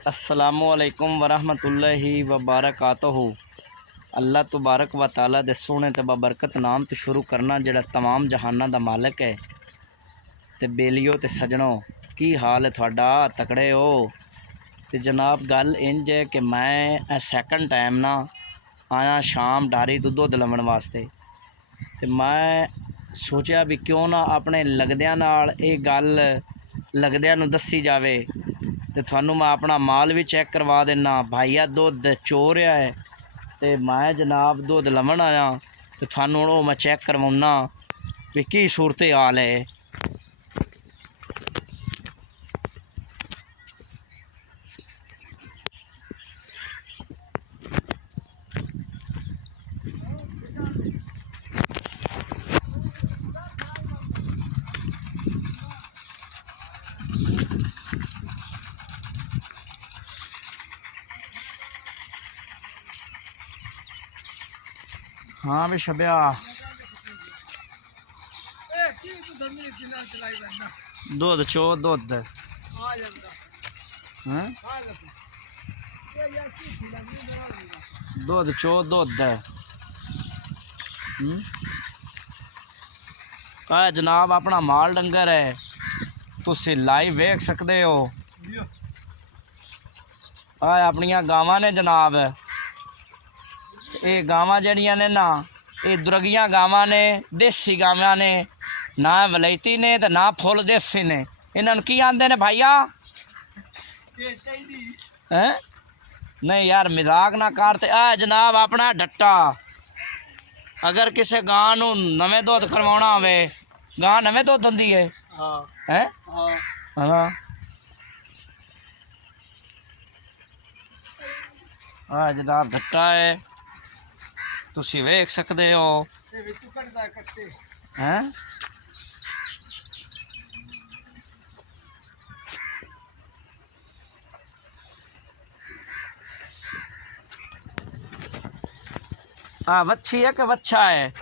अस्सलामुअलैकुम वरहमतुल्लाहि वबरकातुहू। अल्लाह तबारक व तआला दे सोहने ते बबरकत नाम तो शुरू करना जिहड़ा तमाम जहाना दा मालिक है। ते बेलियो ते सजणों की हाल है थोड़ा? तकड़े हो? ते जनाब गल इंज है कि मैं सैकंड टाइम ना आया शाम डारी तो दुध लवन वास्ते। ते मैं सोचा भी क्यों ना अपने लगदियां नाल ये गल लगदियां नूं दसी जावे। ते थानू मैं अपना माल भी चेक करवा देना। भाईया दुध चो रहा है ते मैं जनाब दुध लवन आया तो थानू वो मैं चेक करवाना भी की सूरत हाल है। हाँ भी शबिया दुध चो दुध दुध चो दुध जनाब अपना माल डंगर है, तुसी लाइव वेख सकते हो। अपनिया गावां ने जनाब, ये गावां जड़ियां ने ना ये दुरगियां गावां ने, देसी गावां ने, ना वलैती ने ते ना फुल देसी ने। इन्होंने की आंदे ने भाईया? हैं? नहीं यार मजाक ना कर। ते जनाब अपना डट्टा, अगर किसी गां नूं नवें दुध करवाना होवे, गां नवें दुध होंदी है हैं? हाँ जनाब डट्टा है, तुसी वेख सकते हो हैं। हाँ वच्छी है कि वच्छा है?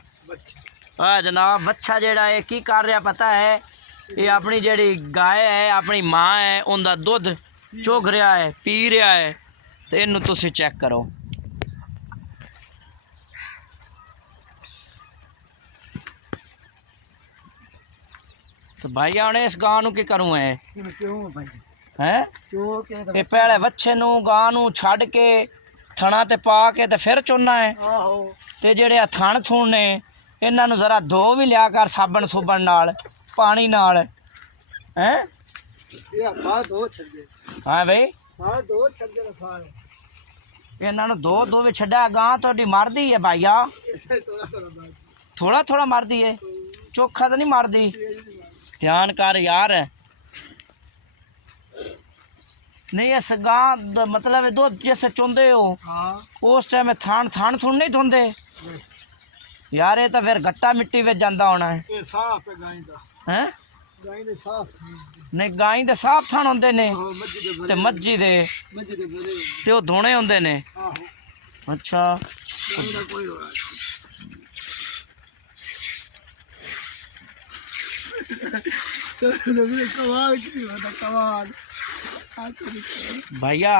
हाँ जनाब वच्छा जेड़ा है की कर रहा पता है? ये अपनी जेड़ी गाय है, अपनी माँ है, उनका दुध चुग रहा है, पी रहा है। तो इनू तुसी चेक करो। तो भाई हमने इस गां नू की करूँ है हैं? ये पहले वच्छे नू गां नू छड़ के थणा ते पा के ते फिर चुनना है। ते जेड़े थण थुण ने इन्हां नू जरा धो भी लिया कर साबन सुबन नाल, पानी नाल हैं। हाँ भाई इन्हां नू दो भी छड्या। गां तुहाडी मरदी है भाईया? थोड़ा थोड़ा मरदी है, चोखा तो नहीं मरदी। ध्यान कर यार। नहीं इस गां मतलब दुध जैसे चुंदे हो उस टाइम थान थान थुन नहीं धोंदे यार? ये तो फिर गट्टा मिट्टी में जाता होना है हैं? नहीं गाई दे साफ थान होंदे ने ते मज्जी दे ते ओ धोने होंदे ने। अच्छा भैया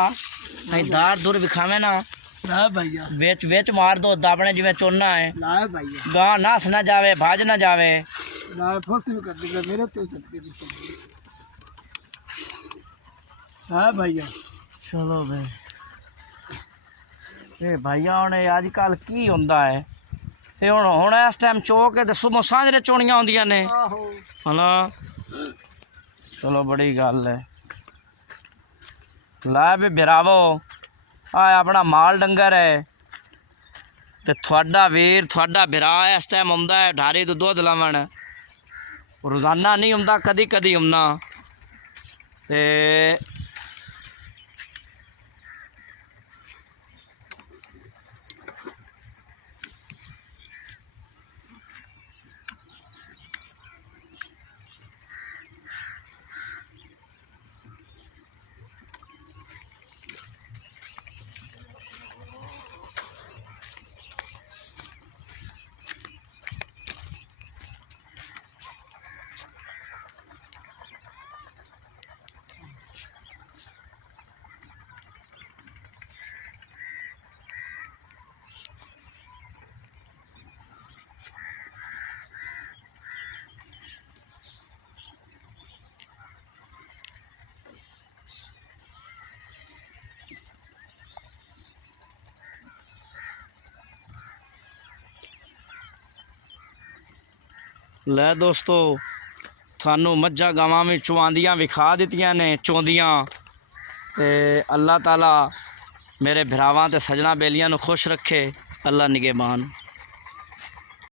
दार दूर विखावे ना भैया, बेच बेच मार दो दापने जिवें चुनना है। गां नास ना जावे, भाज ना जावे। हाँ भैया चलो भाई। ये भैया हुण अजकल की हुंदा है, ये हुण इस टाइम चौक है, सुबह सांझरे चोणियां होंदियां ने है ना। चलो बड़ी गल है। ला भी बिरावो अपना माल डंगर है ते थोड़ा वीर थोड़ा बिरा इस टाइम आंदा है ढारी तो दुध लवन। रोज़ाना नहीं आंदा, कदी कदी आना। ते ਲੈ ਦੋਸਤੋ ਤੁਹਾਨੂੰ ਮੱਝਾਂ ਗਾਵਾਂ ਵੀ ਚੁਆਂਦੀਆਂ ਵਿਖਾ ਦਿੱਤੀਆਂ ਨੇ ਚੋਂਦੀਆਂ। ਤੇ ਅੱਲਾਹ ਤਾਲਾ ਮੇਰੇ ਭਰਾਵਾਂ ਤੇ ਸਜਣਾ ਬੇਲੀਆਂ ਨੂੰ ਖੁਸ਼ ਰੱਖੇ। ਅੱਲਾ ਨਿਗਹਿਬਾਨ।